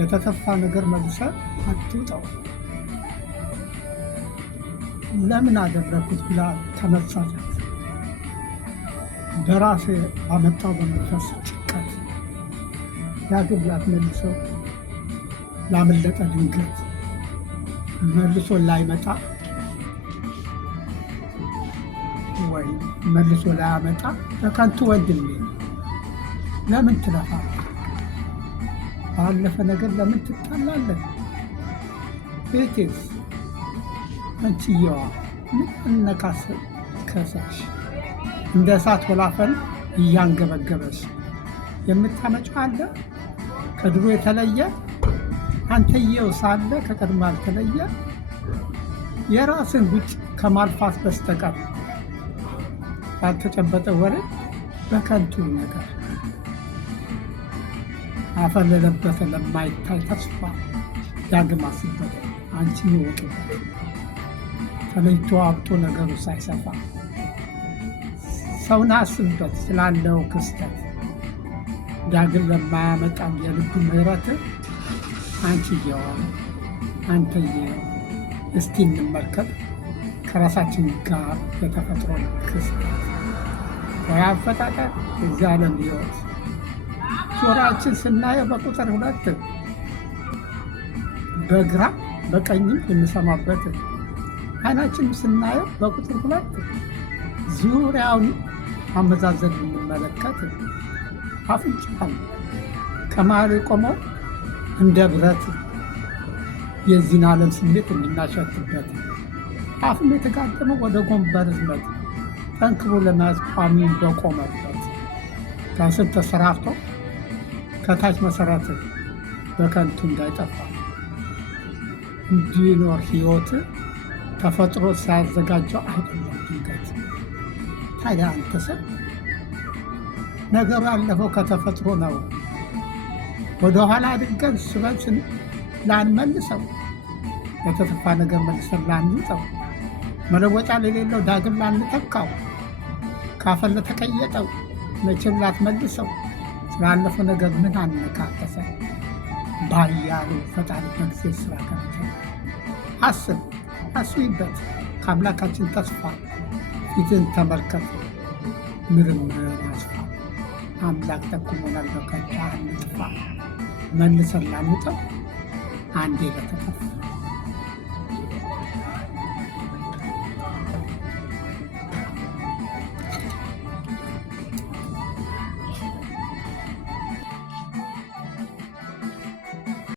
የተተፋ ነገር መልሰህ አትውጠው። ለምን አደረኩት ብላ ተመጻጸት። በራሴ ባመጣው በመንፈስ ጭንቀት ዳግም ላትመልሰው ላመለጠ ድንገት መልሶ ላይመጣ ወይ መልሶ ላያመጣ በከንቱ ወንድሜ ለምን ትለፋለህ? ባለፈ ነገር ለምን ትጣላለህ? ቤቴስ አንቺየዋ ምን እነካስ ከሳሽ እንደ እሳት ወላፈን እያንገበገበሽ የምታመጪው አለ ከድሮ የተለየ አንተየው ሳለ ከቀድሞ ያልተለየ የራስን ጉጭ ከማልፋት በስተቀር ባልተጨበጠ ወሬ በከንቱ ነገር አፈር ለለበሰ ለማይታይ ተስፋ ዳግም አስበት አንቺን ይወቅበት ተለይቶ አብጦ ነገሩ ሳይሰፋ ሰውን አስበት ስላለው ክስተት ዳግም ለማያመጣው የልብ ምሕረት አንቺየዋ አንተየው እስቲ እንመልከት ከራሳችን ጋር የተፈጥሮ ክስተት ወይ አፈጣጠር እዚህ ዓለም ሕይወት ጆሮአችን ስናየው በቁጥር 2 በግራ በቀኝም የምንሰማበት ዓይናችን ስናየው በቁጥር 2 ዙሪያውን አመዛዘን የምንመለከት አፍንጫው ከመሃል የቆመው እንደ ብረት የዚህን ዓለም ስሜት እንድናሸትበት አፍም የተጋጠመው ወደ ጎንበር ርዝመት ጠንክሮ ለመያዝ ቋሚውን በቆመበት ከስር ተሰራርቶ ከታች መሰረት በከንቱ እንዳይጠፋ እንዲኖር ሕይወት ተፈጥሮ ሲያዘጋጀው አይደለም ድንገት። ታዲያ አንተ ሰው ነገሩ ያለፈው ከተፈጥሮ ነው። ወደኋላ አድርገን ስበን ላንመልሰው የተተፋ ነገር መልሰን ላንውጠው መለወጫ ለሌለው ዳግም ላንተካው ካፈር ለተቀየጠው መቼም ላትመልሰው ስላለፈው ነገር ምን አነካከሰ ባያሉ ፈጣሪ በጊዜ ስራ ገብተ አስቢበት ከአምላካችን ተስፋ ፊትን ተመልከት ምርምር አስፋ አምላክ ጠቁሞናል በከንቱ አንጥፋ መልሰን ላንውጠው አንዴ ለተተፋ